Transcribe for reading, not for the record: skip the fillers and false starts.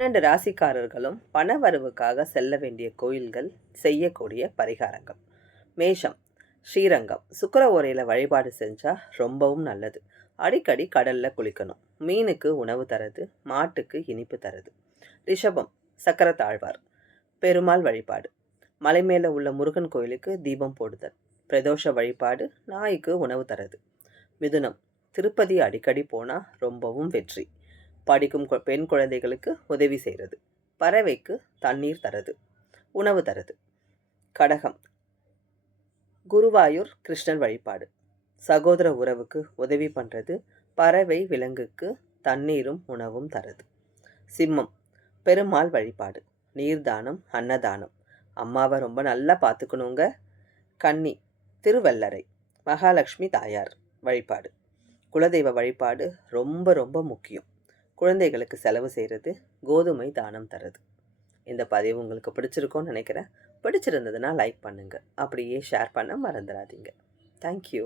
12 ராசிக்காரர்களும் பணவரவுக்காக செல்ல வேண்டிய கோயில்கள், செய்யக்கூடிய பரிகாரங்கள். மேஷம், ஸ்ரீரங்கம் சுக்கிர ஓரையில் வழிபாடு செஞ்சால் ரொம்பவும் நல்லது. அடிக்கடி கடலில் குளிக்கணும். மீனுக்கு உணவு தரது, மாட்டுக்கு இனிப்பு தரது. ரிஷபம், சக்கரத்தாழ்வார் பெருமாள் வழிபாடு. மலை மேலே உள்ள முருகன் கோயிலுக்கு தீபம் போடுதல். பிரதோஷ வழிபாடு, நாய்க்கு உணவு தரது. மிதுனம், திருப்பதி அடிக்கடி போனால் ரொம்பவும் வெற்றி. படிக்கும் பெண் குழந்தைகளுக்கு உதவி செய்கிறது. பறவைக்கு தண்ணீர் தரது, உணவு தரது. கடகம், குருவாயூர் கிருஷ்ணன் வழிபாடு. சகோதர உறவுக்கு உதவி பண்ணுறது. பறவை விலங்குக்கு தண்ணீரும் உணவும் தரது. சிம்மம், பெருமாள் வழிபாடு. நீர்தானம், அன்னதானம். அம்மாவை ரொம்ப நல்லா பார்த்துக்கணுங்க. கன்னி, திருவல்லரை மகாலட்சுமி தாயார் வழிபாடு. குலதெய்வ வழிபாடு ரொம்ப ரொம்ப முக்கியம். குழந்தைகளுக்கு செலவு செய்கிறது, கோதுமை தானம் தருது. இந்த பதிவு உங்களுக்கு பிடிச்சிருக்கோன்னு நினைக்கிறேன். பிடிச்சிருந்ததுன்னா லைக் பண்ணுங்கள். அப்படியே ஷேர் பண்ண மறந்துடாதீங்க. தேங்க்யூ.